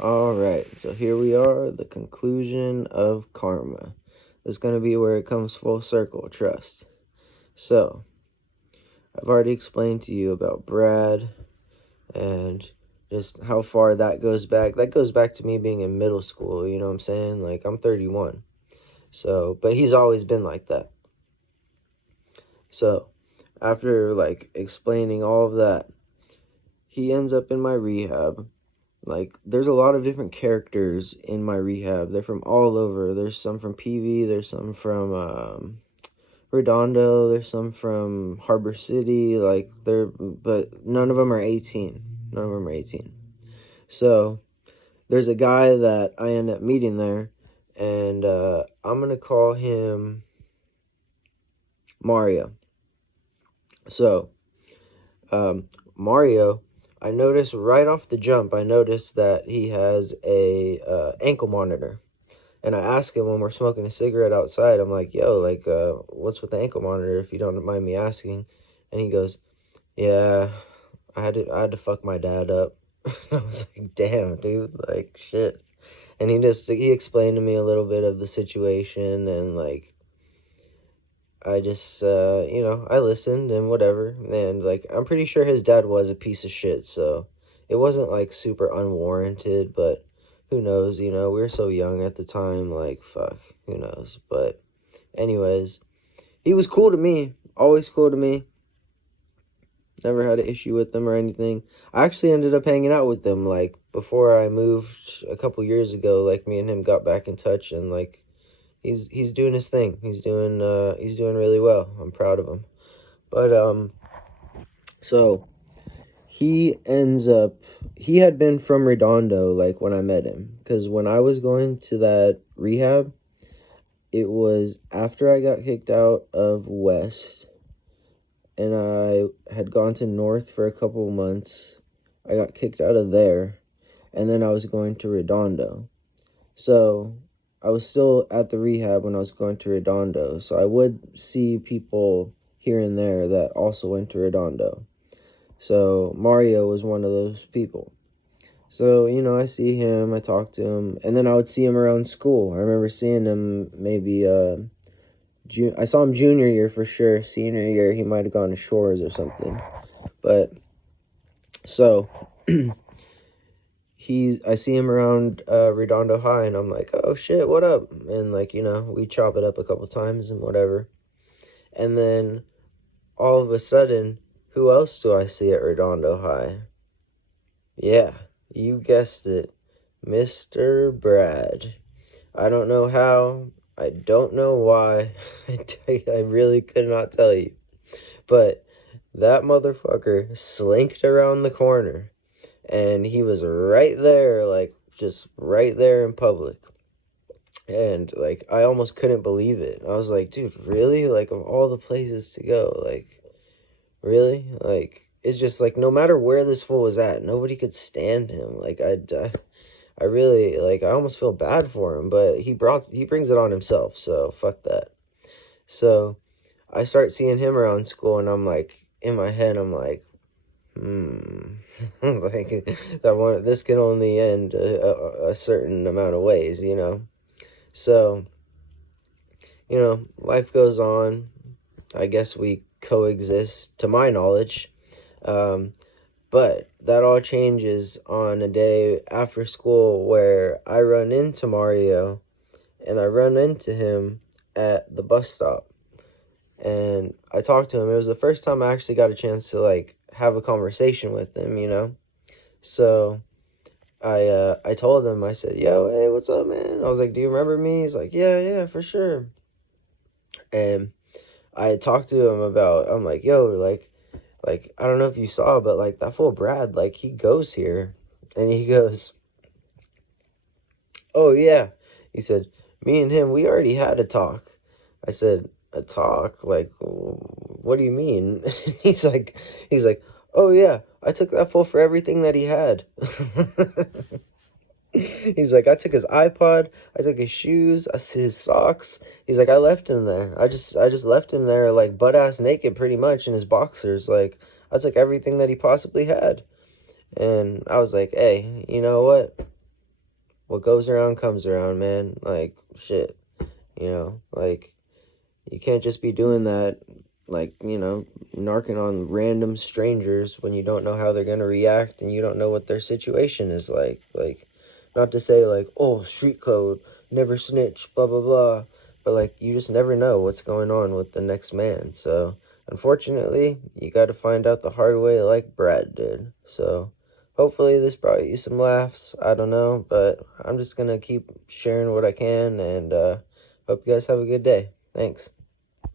Alright, so here we are, the conclusion of karma. This is going to be where it comes full circle, trust. So, I've already explained to you about Brad and just how far that goes back. That goes back to me being in middle school, you know what I'm saying? Like, I'm 31. So, but he's always been like that. So, after, explaining all of that, he ends up in my rehab. There's a lot of different characters in my rehab. They're from all over. There's some from PV. There's some from Redondo. There's some from Harbor City. But none of them are 18. None of them are 18. So there's a guy that I end up meeting there, and I'm gonna call him Mario. So Mario, I noticed right off the jump, that he has a ankle monitor. And I ask him when we're smoking a cigarette outside, I'm like, yo, what's with the ankle monitor, if you don't mind me asking? And he goes, yeah, I had to fuck my dad up. I was like, damn, dude, like, shit. And he explained to me a little bit of the situation, and I just, I listened and whatever. And, I'm pretty sure his dad was a piece of shit, so it wasn't, super unwarranted, but who knows, we were so young at the time, fuck, who knows. But, anyways, he was cool to me, always cool to me. Never had an issue with them or anything. I actually ended up hanging out with them, before I moved a couple years ago. Me and him got back in touch, and, he's doing his thing. He's doing really well. I'm proud of him. But so he had been from Redondo when I met him, because when I was going to that rehab, it was after I got kicked out of West, and I had gone to North for a couple of months. I got kicked out of there, and then I was going to Redondo. So I was still at the rehab when I was going to Redondo, so I would see people here and there that also went to Redondo. So Mario was one of those people. So, I see him, I talk to him, and then I would see him around school. I remember seeing him maybe, I saw him junior year for sure. Senior year, he might have gone to Shores or something. But, so, I see him around Redondo High, and I'm like, oh shit, what up? And we chop it up a couple times and whatever. And then all of a sudden, who else do I see at Redondo High? Yeah, you guessed it, Mr. Brad. I don't know how, I don't know why, I really could not tell you. But that motherfucker slinked around the corner, and he was right there, just right there in public. And, I almost couldn't believe it. I was like, dude, really? Of all the places to go, really? It's just, no matter where this fool was at, nobody could stand him. I really, I almost feel bad for him, but he brings it on himself, so fuck that. So, I start seeing him around school, and I'm like, in my head, I'm like, this can only end a certain amount of ways, So, life goes on. I guess we coexist, to my knowledge. But that all changes on a day after school where I run into Mario, and I run into him at the bus stop. And I talked to him. It was the first time I actually got a chance to have a conversation with him. So I told him, I said, yo, hey, what's up, man? I was like, do you remember me? He's like, yeah, for sure. And I talked to him about, I'm like, yo, I don't know if you saw, but that fool Brad, he goes here. And he goes, oh yeah. He said, me and him, we already had a talk. I said, a talk? What do you mean? he's like, oh yeah, I took that fool for everything that he had. He's like, I took his iPod, I took his shoes, his socks. He's like, I left him there. I just left him there butt ass naked, pretty much, in his boxers. I took everything that he possibly had. And I was like, hey, you know what? what goes around comes around, man. Like, shit, like, you can't just be doing that, like, narking on random strangers when you don't know how they're going to react and you don't know what their situation is like. Like, not to say, like, oh, street code, never snitch, blah, blah, blah. But, like, you just never know what's going on with the next man. So, unfortunately, you got to find out the hard way like Brad did. So, hopefully this brought you some laughs. I don't know, but I'm just going to keep sharing what I can, and hope you guys have a good day. Thanks.